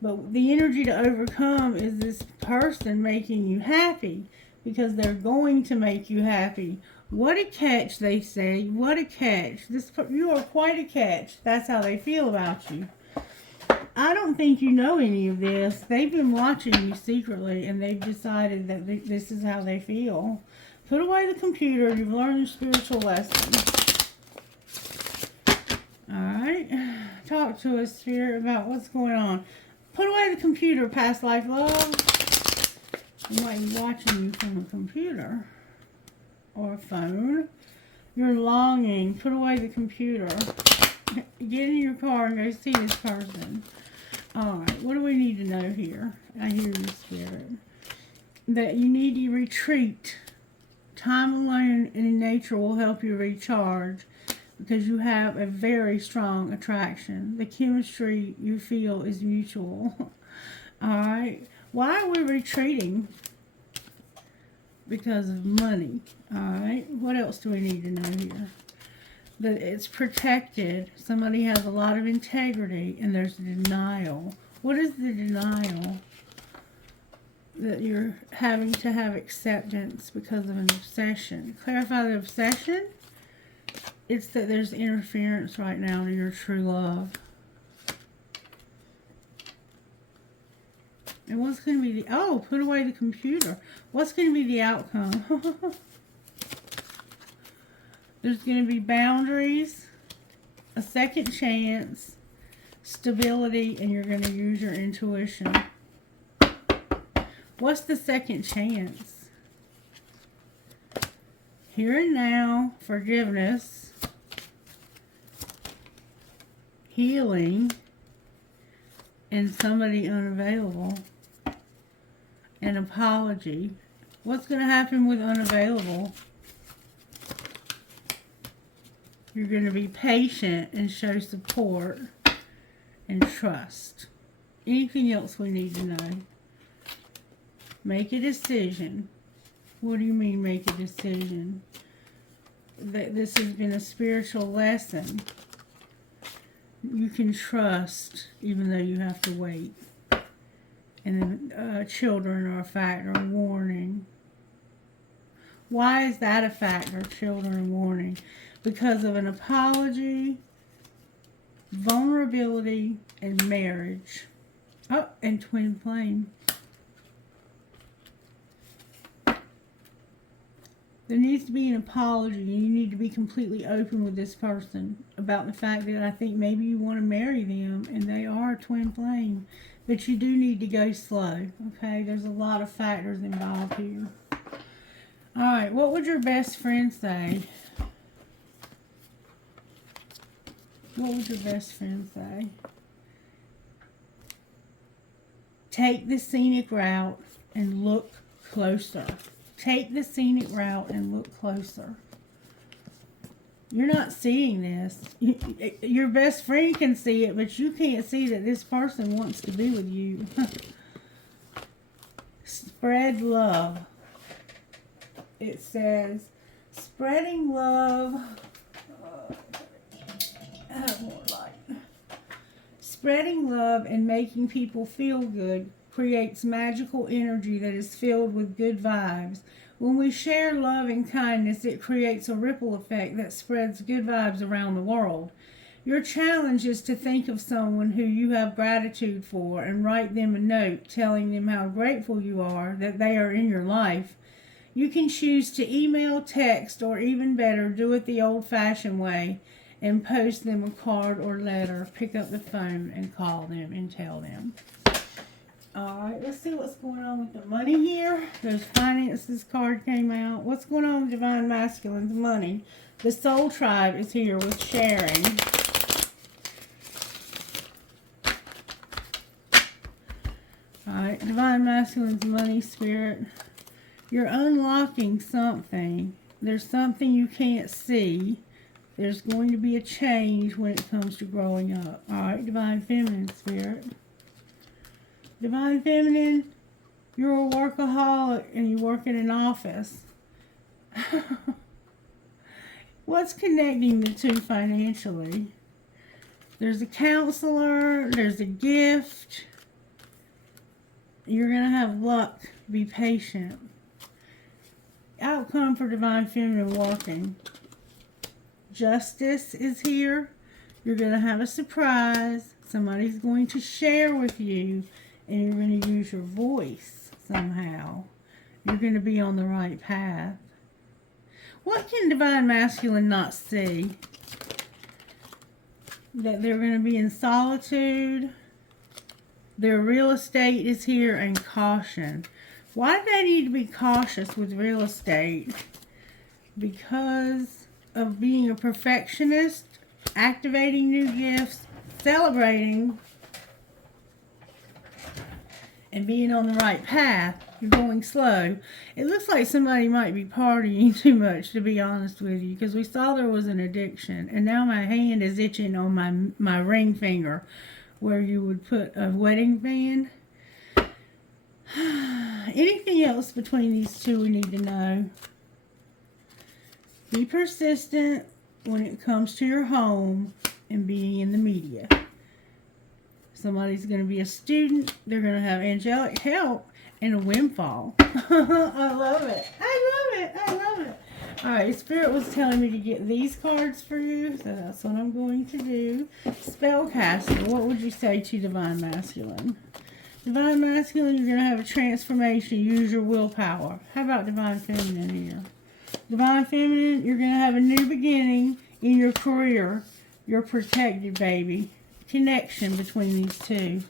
But the energy to overcome is this person making you happy because they're going to make you happy. What a catch, they say. What a catch. You are quite a catch. That's how they feel about you. I don't think you know any of this. They've been watching you secretly, and they've decided that this is how they feel. Put away the computer. You've learned your spiritual lesson. Alright. Talk to us, Spirit, about what's going on. Put away the computer, past life love. They might be watching you from a computer or a phone. You're longing. Put away the computer. Get in your car and go see this person. Alright, what do we need to know here? I hear you, Spirit. That you need to retreat. Time alone in nature will help you recharge because you have a very strong attraction. The chemistry you feel is mutual. Alright, why are we retreating? Because of money. Alright, what else do we need to know here? That it's protected. Somebody has a lot of integrity, and there's denial. What is the denial? That you're having to have acceptance because of an obsession. Clarify the obsession. It's that there's interference right now to your true love. And what's going to be the... Oh, put away the computer. What's going to be the outcome? There's going to be boundaries, a second chance, stability, and you're going to use your intuition. What's the second chance? Here and now, forgiveness, healing, and somebody unavailable, an apology. What's going to happen with unavailable? You're going to be patient and show support and trust. Anything else we need to know? Make a decision. What do you mean make a decision? That this has been a spiritual lesson. You can trust even though you have to wait. And then children are a factor, a warning. Why is that a factor, children and warning? Because of an apology, vulnerability, and marriage. Oh, and twin flame. There needs to be an apology, and you need to be completely open with this person about the fact that I think maybe you want to marry them, and they are a twin flame. But you do need to go slow, okay? There's a lot of factors involved here. Alright, what would your best friend say? What would your best friend say? Take the scenic route and look closer. Take the scenic route and look closer. You're not seeing this. Your best friend can see it, but you can't see that this person wants to be with you. Spread love. It says, spreading love. Have more light. Spreading love and making people feel good creates magical energy that is filled with good vibes. When we share love and kindness, it creates a ripple effect that spreads good vibes around the world. Your challenge is to think of someone who you have gratitude for and write them a note telling them how grateful you are that they are in your life. You can choose to email, text, or even better, do it the old-fashioned way and post them a card or letter. Pick up the phone and call them and tell them. Alright, let's see what's going on with the money here. There's finances card came out. What's going on with Divine Masculine's money? The Soul Tribe is here with sharing. Alright, Divine Masculine's money, Spirit. You're unlocking something. There's something you can't see. There's going to be a change when it comes to growing up. Alright, Divine Feminine, Spirit. Divine Feminine, you're a workaholic and you work in an office. What's connecting the two financially? There's a counselor, there's a gift. You're going to have luck. Be patient. Outcome for Divine Feminine working. Justice is here. You're going to have a surprise. Somebody's going to share with you, and you're going to use your voice somehow. You're going to be on the right path. What can Divine Masculine not see? That they're going to be in solitude. Their real estate is here, and caution. Why do they need to be cautious with real estate? Because of being a perfectionist, activating new gifts, celebrating, and being on the right path. You're going slow. It looks like somebody might be partying too much, to be honest with you, because we saw there was an addiction, and now my hand is itching on my ring finger where you would put a wedding band. Anything else between these two we need to know? Be persistent when it comes to your home and being in the media. Somebody's going to be a student. They're going to have angelic help and a windfall. I love it. I love it. I love it. All right, Spirit was telling me to get these cards for you, so that's what I'm going to do. Spellcaster, what would you say to Divine Masculine? Divine Masculine, you're going to have a transformation. Use your willpower. How about Divine Feminine here? Divine Feminine, you're going to have a new beginning in your career. You're protected, baby. Connection between these two.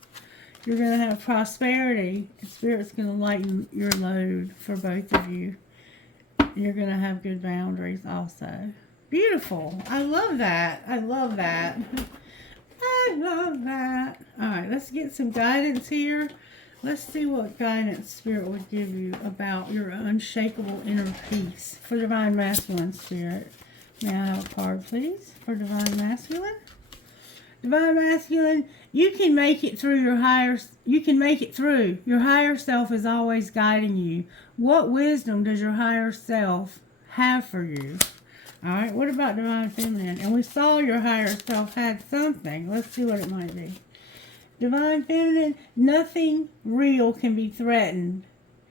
You're going to have prosperity. And Spirit's going to lighten your load for both of you. You're going to have good boundaries also. Beautiful. I love that. I love that. I love that. All right, let's get some guidance here. Let's see what guidance Spirit would give you about your unshakable inner peace for Divine Masculine, Spirit. May I have a card, please, for Divine Masculine? Divine Masculine, you can make it through your higher self is always guiding you. What wisdom does your higher self have for you? All right, what about Divine Feminine? And we saw your higher self had something. Let's see what it might be. Divine Feminine, nothing real can be threatened.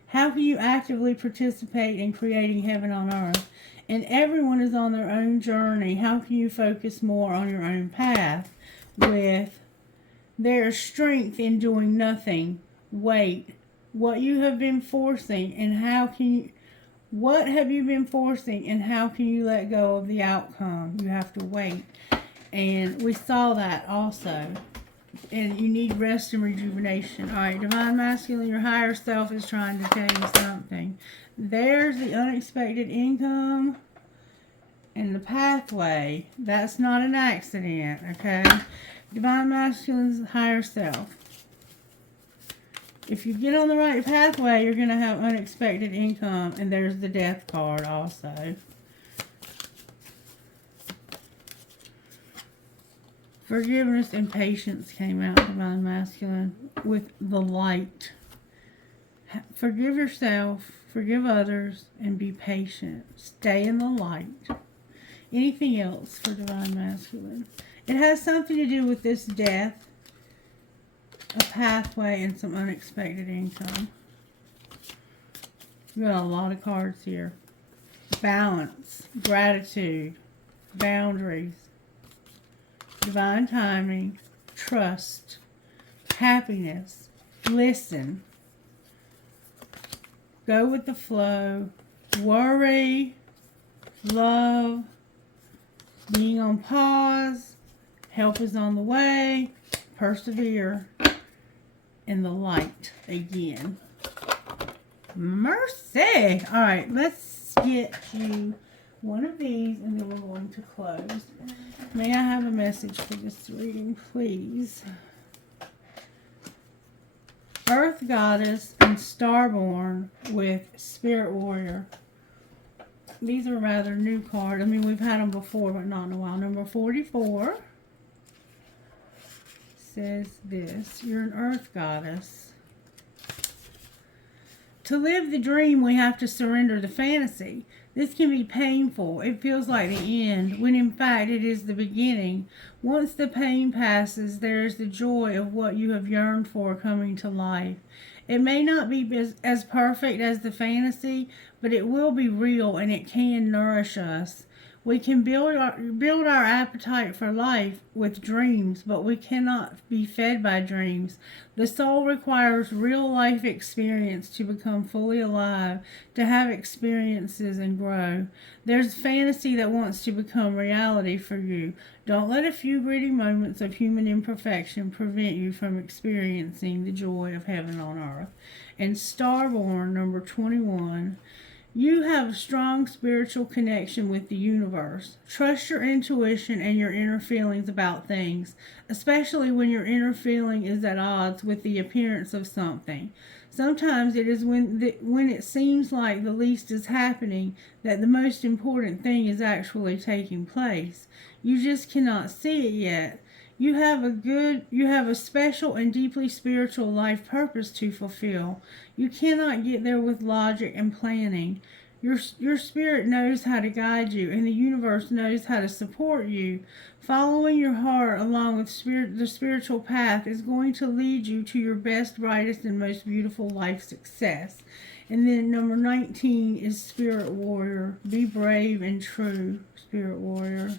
How can you actively participate in creating heaven on earth? And everyone is on their own journey. How can you focus more on your own path? With there's strength in doing nothing. Wait, what you have been forcing, and how can you, what have you been forcing, and how can you let go of the outcome? You have to wait. And we saw that also. And you need rest and rejuvenation. All right, Divine Masculine, your higher self is trying to tell you something. There's the unexpected income and the pathway. That's not an accident, okay? Divine Masculine's higher self. If you get on the right pathway, you're going to have unexpected income. And there's the Death card also. Forgiveness and patience came out, Divine Masculine, with the light. Forgive yourself, forgive others, and be patient. Stay in the light. Anything else for Divine Masculine? It has something to do with this death, a pathway, and some unexpected income. We've got a lot of cards here. Balance, gratitude, boundaries, divine timing, trust, happiness, listen, go with the flow, worry, love, being on pause, help is on the way, persevere, and the light again. Mercy! All right, let's get you one of these, and then we're going to close. May I have a message for this reading, please? Earth Goddess and Starborn with Spirit Warrior. These are rather new cards. I mean, we've had them before, but not in a while. Number 44 says this. You're an Earth Goddess. To live the dream, we have to surrender the fantasy. This can be painful. It feels like the end, when in fact it is the beginning. Once the pain passes, there is the joy of what you have yearned for coming to life. It may not be as perfect as the fantasy, but it will be real and it can nourish us. We can build our appetite for life with dreams, but we cannot be fed by dreams. The soul requires real life experience to become fully alive, to have experiences and grow. There's fantasy that wants to become reality for you. Don't let a few gritty moments of human imperfection prevent you from experiencing the joy of heaven on earth. And Starborn, number 21. You have a strong spiritual connection with the universe. Trust your intuition and your inner feelings about things, especially when your inner feeling is at odds with the appearance of something. Sometimes it is when it seems like the least is happening that the most important thing is actually taking place. You just cannot see it yet. You have a special and deeply spiritual life purpose to fulfill. You cannot get there with logic and planning. Your spirit knows how to guide you, and the universe knows how to support you. Following your heart along with the spiritual path is going to lead you to your best, brightest, and most beautiful life success. And then number 19 is Spirit Warrior. Be brave and true, Spirit Warrior.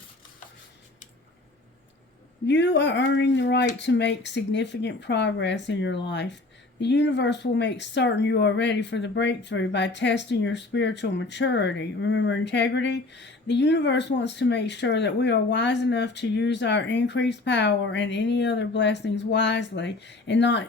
You are earning the right to make significant progress in your life. The universe will make certain you are ready for the breakthrough by testing your spiritual maturity. Remember integrity? The universe wants to make sure that we are wise enough to use our increased power and any other blessings wisely and not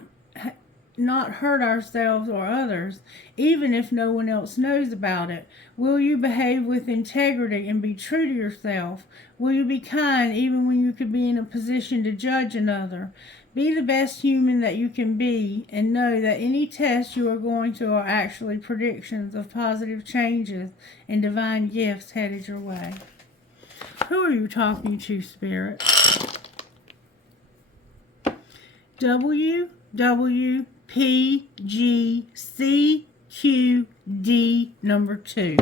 hurt ourselves or others, even if no one else knows about it. Will you behave with integrity and be true to yourself? Will you be kind even when you could be in a position to judge another? Be the best human that you can be, and know that any tests you are going through are actually predictions of positive changes and divine gifts headed your way. Who are you talking to, Spirit? WWPGCQD number 2.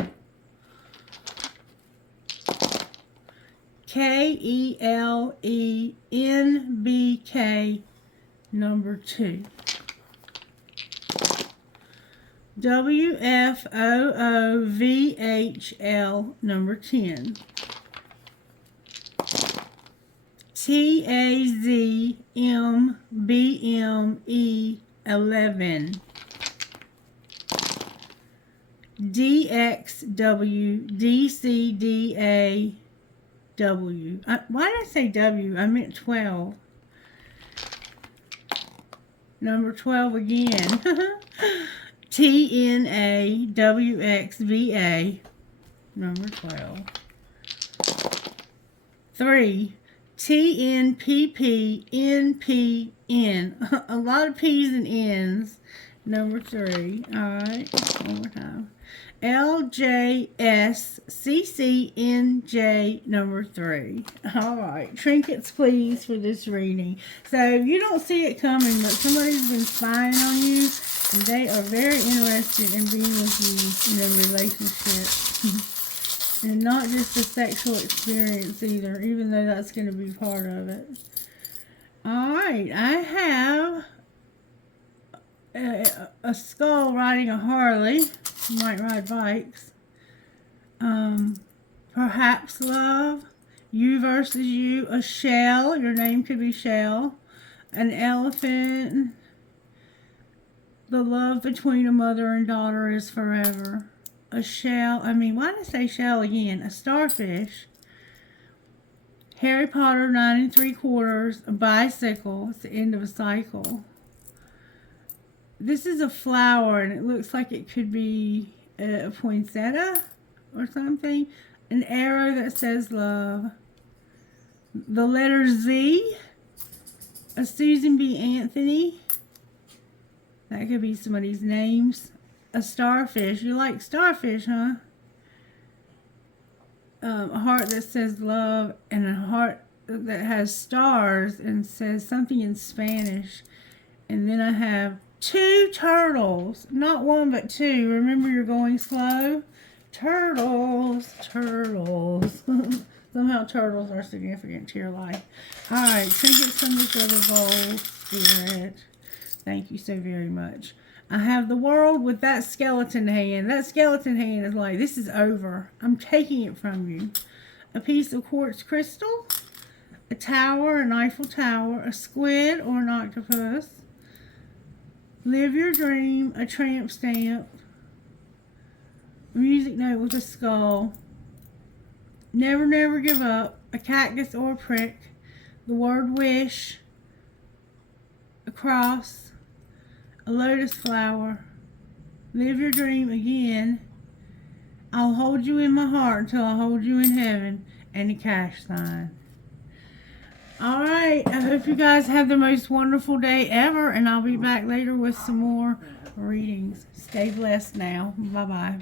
KELENBK number 2. WFOOVHL number 10. TAZMBME 11. DXWDCDA W. Why did I say W? I meant 12. Number 12 again. TNAWXVA. Number 12. 3. TNPPNPN. A lot of P's and N's. Number 3. Alright, one more time. LJSCCNJ number 3. Alright, trinkets please for this reading. So you don't see it coming, but somebody's been spying on you and they are very interested in being with you in a relationship. And not just a sexual experience either, even though that's going to be part of it. Alright, I have a skull riding a Harley. You might ride bikes. Perhaps love. You versus you. A shell. Your name could be Shell. An elephant. The love between a mother and daughter is forever. A shell. Why did I say shell again? A starfish. Harry Potter 9 3/4. A bicycle. It's the end of a cycle. This is a flower, and it looks like it could be a poinsettia or something. An arrow that says love. The letter Z. A Susan B. Anthony. That could be somebody's names. A starfish. You like starfish, huh? A heart that says love, and a heart that has stars and says something in Spanish. And then I have 2 turtles. Not 1, but 2. Remember, you're going slow. Turtles, turtles. Somehow turtles are significant to your life. Alright, trinkets from this other gold spirit. Thank you so very much. I have the world with that skeleton hand. That skeleton hand is like, this is over. I'm taking it from you. A piece of quartz crystal. A tower, an Eiffel Tower. A squid or an octopus. Live your dream. A tramp stamp. A music note with a skull. Never, never give up. A cactus or a prick. The word wish. A cross. A lotus flower. Live your dream again. I'll hold you in my heart until I hold you in heaven. And a cash sign. Alright, I hope you guys have the most wonderful day ever. And I'll be back later with some more readings. Stay blessed now. Bye-bye.